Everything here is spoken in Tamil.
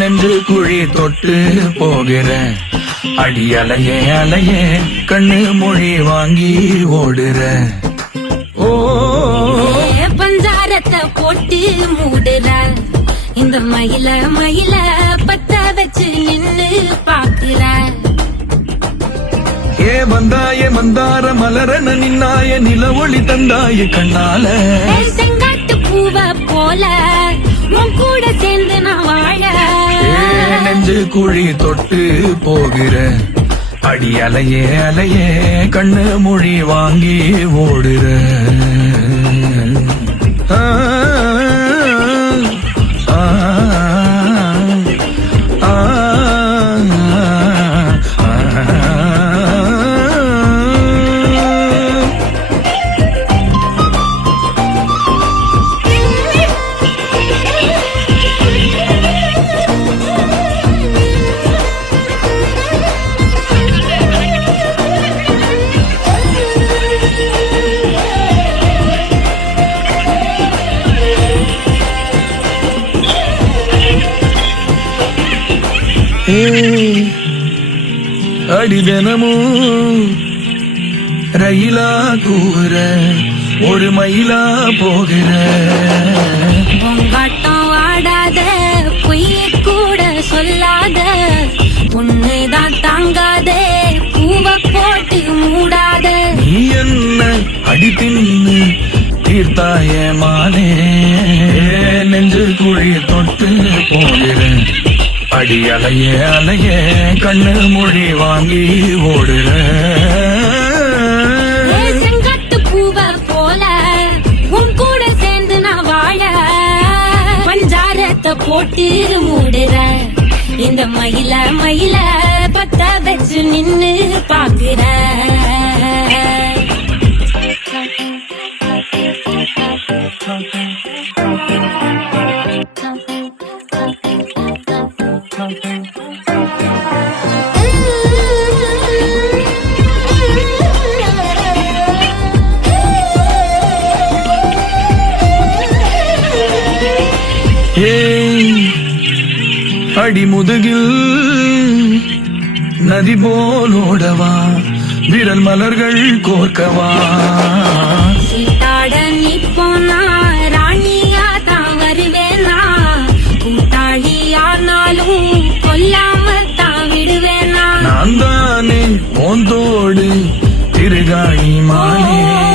நெஞ்சு குழி தொட்டு போகிற அடி அலையே அலையே கண்ணு மொழி வாங்கி ஓடுற ஓ பஞ்சாரத்தை போட்டு மூடுற இந்த மயில மயில பத்த வச்சு நின்னு பாக்குற ஏ வந்தாய மந்தார மலரன நின்னாய நில ஒளி தந்தாய கண்ணால செங்காட்டு பூவ போல உன் கூட சேர்ந்து நான் வாழ நெஞ்சு குழி தொட்டு போகிற அடி அலையே அலையே கண்ணு மொழி வாங்கி ஓடுற அடிதனமும் ரயிலா கூற ஒரு மயிலா போகிற பொங்காட்டம் ஆடாத பொய்ய கூட சொல்லாத உன்னைதான் தாங்காத பூவ போட்டு மூடாத நீ என்ன அடி தின்னு தீர்த்தாய மானே நெஞ்சு குழி தொட்டு போகிற அடி அலையே அலையே கண்ணு மொழி வாங்கி ஓடுற செங்காட்டு பூவ போல உன் கூட சேர்ந்து நான் வாழ பஞ்சாரத்தை போட்டு மூடுற இந்த மயில மயில பத்த வச்சு நின்னு பாக்குற அடி முதுகில் நதி போலோடவா விரல் மலர்கள் கோர்க்கவா சீட்டாட நீ போனா ராணியா தான் வருவேனா கூட்டாளி ஆனாலும் கொல்லாம தான் விடுவேனா நான் தானே ஓந்தோடு திருகாணி மானே